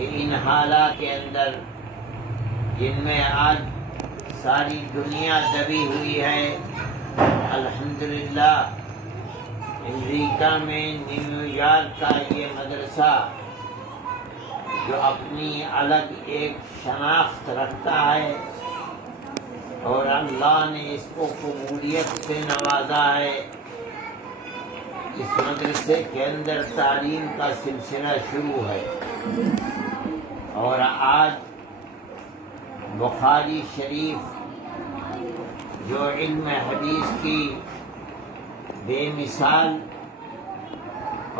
کہ ان حالات کے اندر جن میں آج ساری دنیا دبی ہوئی ہے، الحمدللہ امریکہ میں نیو یارک کا یہ مدرسہ جو اپنی الگ ایک شناخت رکھتا ہے اور اللہ نے اس کو قبولیت سے نوازا ہے، اس مدرسے کے اندر تعلیم کا سلسلہ شروع ہے۔ اور آج بخاری شریف جو علم حدیث کی بے مثال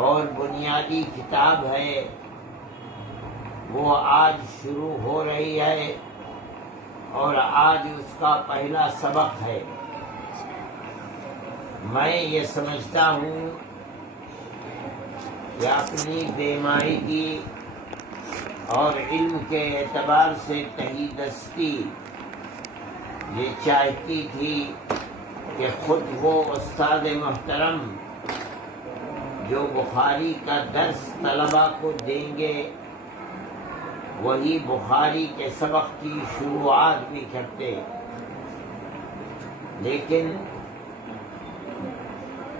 اور بنیادی کتاب ہے، وہ آج شروع ہو رہی ہے اور آج اس کا پہلا سبق ہے۔ میں یہ سمجھتا ہوں کہ اپنی بے مائگی اور علم کے اعتبار سے تہی دستی یہ چاہتی تھی کہ خود وہ استاد محترم جو بخاری کا درس طلباء کو دیں گے وہی بخاری کے سبق کی شروعات بھی کرتے، لیکن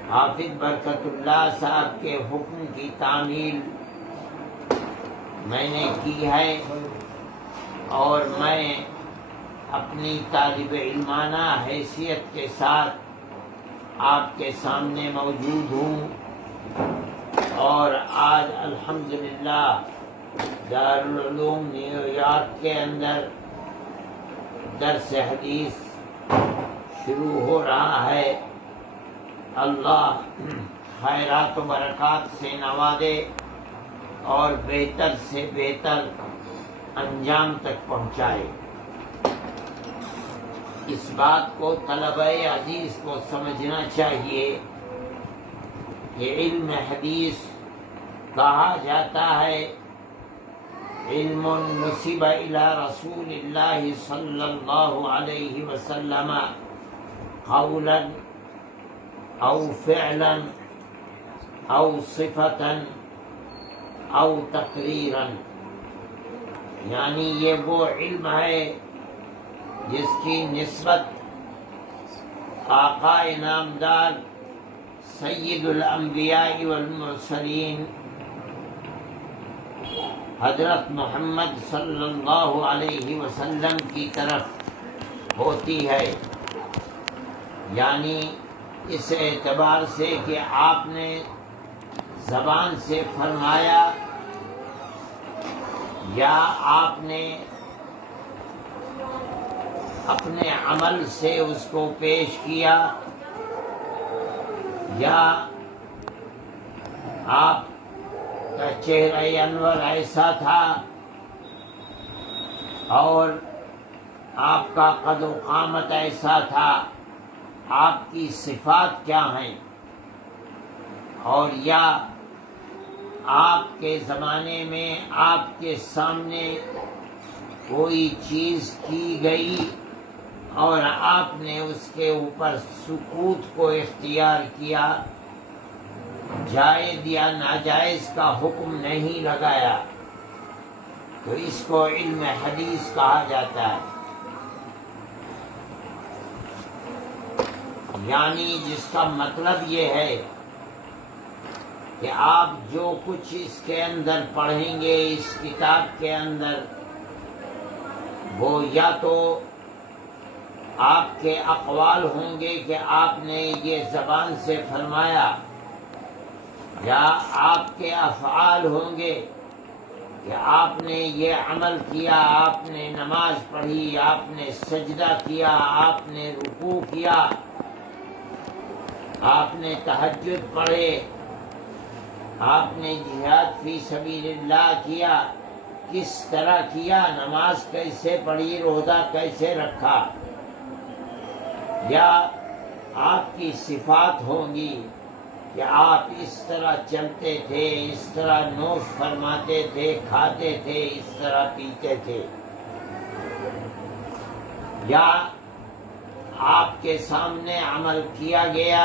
حافظ برکت اللہ صاحب کے حکم کی تعمیل میں نے کی ہے، اور میں اپنی طالب علمانہ حیثیت کے ساتھ آپ کے سامنے موجود ہوں، اور آج الحمدللہ دارالعلوم نیو یارک کے اندر درس حدیث شروع ہو رہا ہے۔ اللہ خیرات و برکات سے نوازے اور بہتر سے بہتر انجام تک پہنچائے۔ اس بات کو طلبہ عزیز کو سمجھنا چاہیے کہ علم حدیث کہا جاتا ہے علم نسب الی رسول اللہ صلی اللہ علیہ وسلم قولا او فعلا او صفتا او تقریرا، یعنی یہ وہ علم ہے جس کی نسبت آقا انعامدار سید الانبیاء والمرسلین حضرت محمد صلی اللہ علیہ وسلم کی طرف ہوتی ہے، یعنی اس اعتبار سے کہ آپ نے زبان سے فرمایا یا آپ نے اپنے عمل سے اس کو پیش کیا، یا آپ کا چہرہ انور ایسا تھا اور آپ کا قد و قامت ایسا تھا، آپ کی صفات کیا ہیں، اور یا آپ کے زمانے میں آپ کے سامنے کوئی چیز کی گئی اور آپ نے اس کے اوپر سکوت کو اختیار کیا، جائز یا ناجائز کا حکم نہیں لگایا، تو اس کو علم حدیث کہا جاتا ہے۔ یعنی جس کا مطلب یہ ہے کہ آپ جو کچھ اس کے اندر پڑھیں گے اس کتاب کے اندر، وہ یا تو آپ کے اقوال ہوں گے کہ آپ نے یہ زبان سے فرمایا، یا آپ کے افعال ہوں گے کہ آپ نے یہ عمل کیا، آپ نے نماز پڑھی، آپ نے سجدہ کیا، آپ نے رکوع کیا، آپ نے تہجد پڑھے، آپ نے جہاد فی سبیل اللہ کیا، کس طرح کیا، نماز کیسے پڑھی، روزہ کیسے رکھا، یا آپ کی صفات ہوں گی کہ آپ اس طرح چلتے تھے، اس طرح نوش فرماتے تھے، کھاتے تھے، اس طرح پیتے تھے، یا آپ کے سامنے عمل کیا گیا،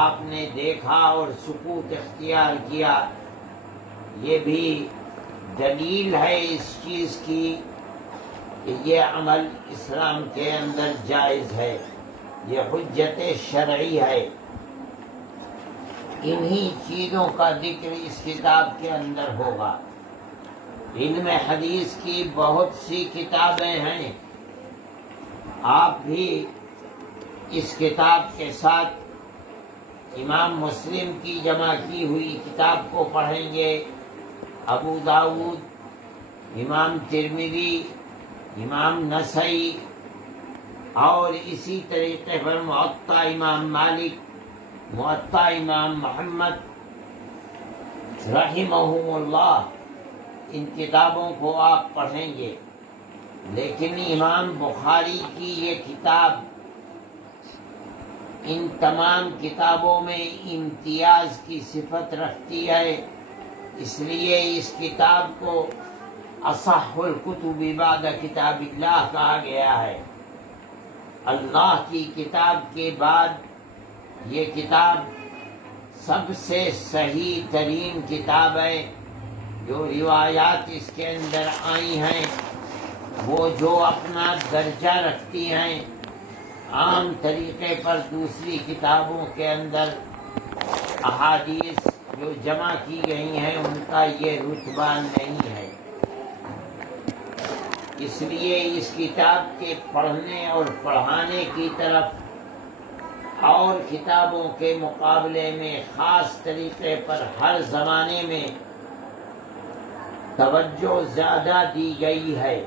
آپ نے دیکھا اور سکوت اختیار کیا، یہ بھی دلیل ہے اس چیز کی کہ یہ عمل اسلام کے اندر جائز ہے، یہ حجت شرعی ہے۔ انہی چیزوں کا ذکر اس کتاب کے اندر ہوگا۔ علم حدیث کی بہت سی کتابیں ہیں، آپ بھی اس کتاب کے ساتھ امام مسلم کی جمع کی ہوئی کتاب کو پڑھیں گے، ابو داؤد، امام ترمذی، امام نسائی، اور اسی طریقے پر موطا امام مالک، موطا امام محمد رحمہم اللہ، ان کتابوں کو آپ پڑھیں گے۔ لیکن امام بخاری کی یہ کتاب ان تمام کتابوں میں امتیاز کی صفت رکھتی ہے، اس لیے اس کتاب کو اصح الکتب بعد کتاب اللہ کہا گیا ہے۔ اللہ کی کتاب کے بعد یہ کتاب سب سے صحیح ترین کتاب ہے۔ جو روایات اس کے اندر آئی ہیں وہ جو اپنا درجہ رکھتی ہیں، عام طریقے پر دوسری کتابوں کے اندر احادیث جو جمع کی گئی ہیں ان کا یہ رتبہ نہیں ہے۔ اس لیے اس کتاب کے پڑھنے اور پڑھانے کی طرف اور کتابوں کے مقابلے میں خاص طریقے پر ہر زمانے میں توجہ زیادہ دی گئی ہے۔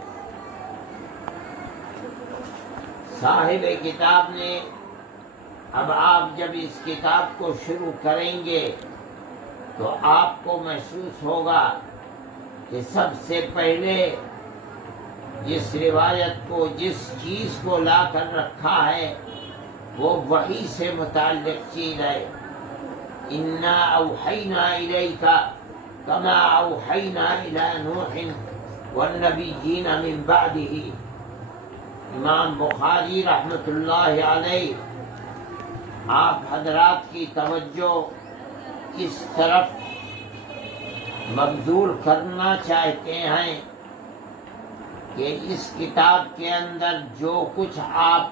صاحب کتاب نے، اب آپ جب اس کتاب کو شروع کریں گے تو آپ کو محسوس ہوگا کہ سب سے پہلے جس روایت کو، جس چیز کو لا کر رکھا ہے وہ وحی سے متعلق چیز ہے۔ اِنَّا أَوْحَيْنَا إِلَيْكَ كَمَا أَوْحَيْنَا إِلَى نُوحٍ وَالنَّبِيِّينَ مِن بَعْدِهِ۔ امام بخاری رحمۃ اللہ علیہ آپ حضرات کی توجہ اس طرف مبذول کرنا چاہتے ہیں کہ اس کتاب کے اندر جو کچھ آپ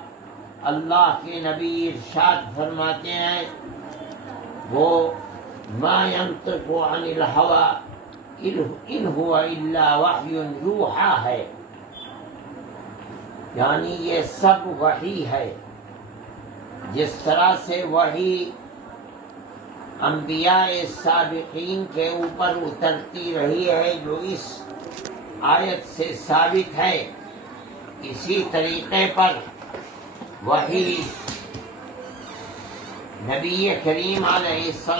اللہ کے نبی ارشاد فرماتے ہیں وہ ما ينطق عن الهوى ان هو الا وحی یوحی ہے، یعنی یہ سب وحی ہے۔ جس طرح سے وحی انبیاء سابقین کے اوپر اترتی رہی ہے جو اس آیت سے ثابت ہے، اسی طریقے پر وحی نبی کریم علیہ